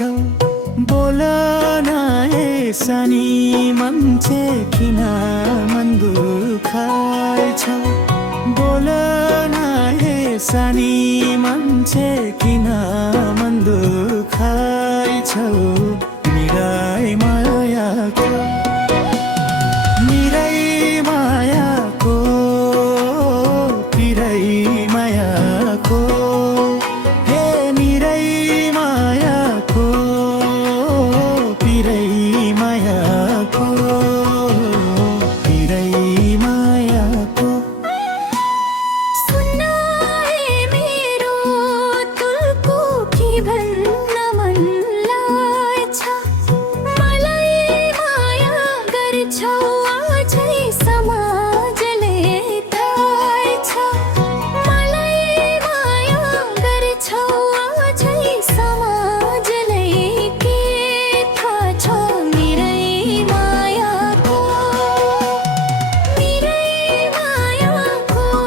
छौ बोल न सानी मान्छे किन मन दुखाएछौ बोल न सानी मान्छे किन मन दुखाएछौ निराई मायाको निराई मायाको पिरै मायाको हे निराई मायाको पिरै मायाको पिरै मायाको सुन्न है मेरो तुलको के भन्न मन लाग्छ मलाई माया गर्छौ अझै समाजले थाहै छ मलाई माया गर्छौ अझै समाजले के थाहा छ मेरै मायाको पिरै मायाको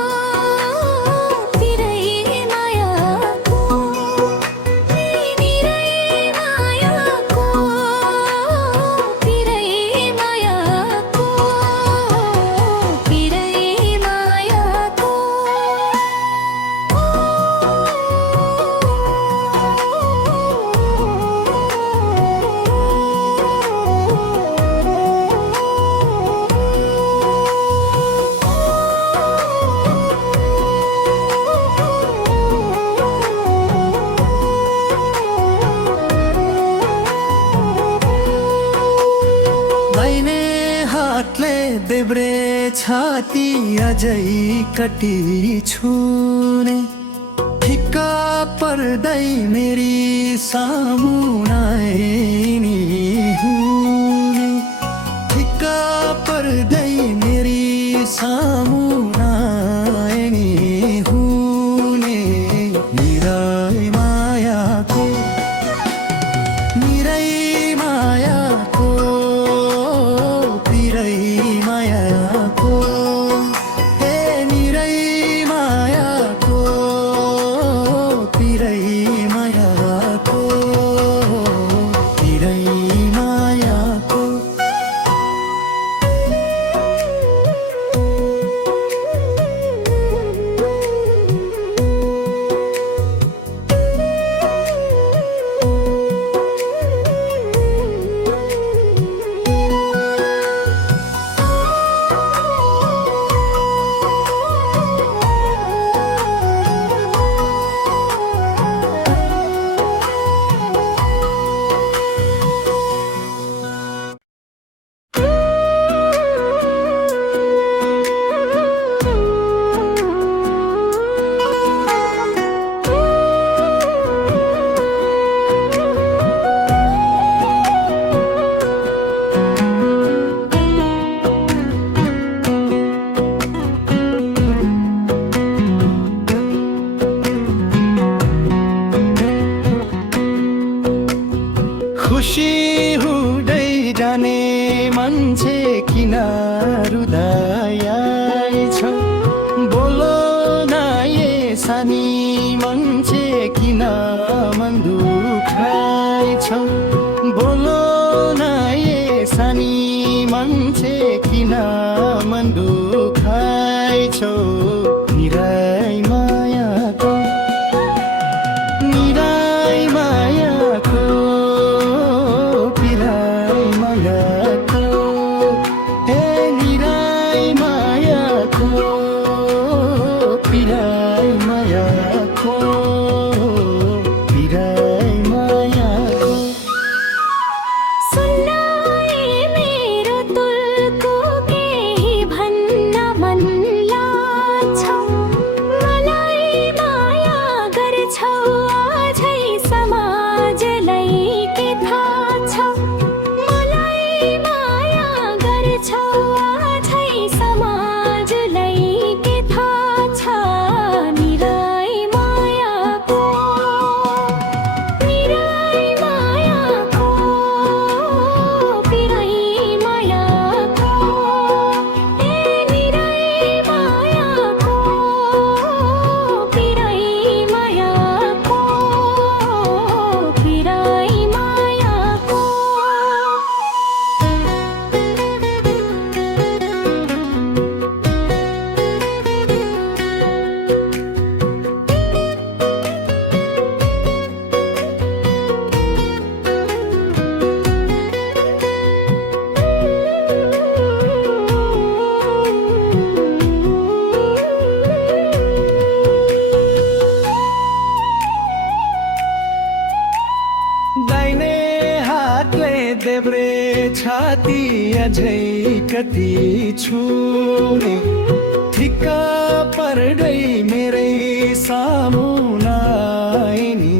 पिरै मायाको निरै मायाको पिरै मायाको पिरै मायाको दाहिने हातले देब्रे छाती अझै कटी छुने फिक्का पर्दै मेरी सामुनाइनी हुने फिक्का पर्दै मेरी सामुनाइनी हुने निराई मायाको निरै मायाको पिरै मायाको हे निरै मायाको पिरै मायाको पिरै मायाको खुसी हुँदै जाने मान्छे किन रुदाइछौ बोलो न सानी मान्छे किन मन दुखाइछौ बोलो न सानी मान्छे किन मन दुखाइछौ निराई मायाको निराई मायाको पिरै मायाको हे दाहिने हातले देब्रे छाती अझै कति छुने ठिक्क पर्दै मेरै सामुना आए नि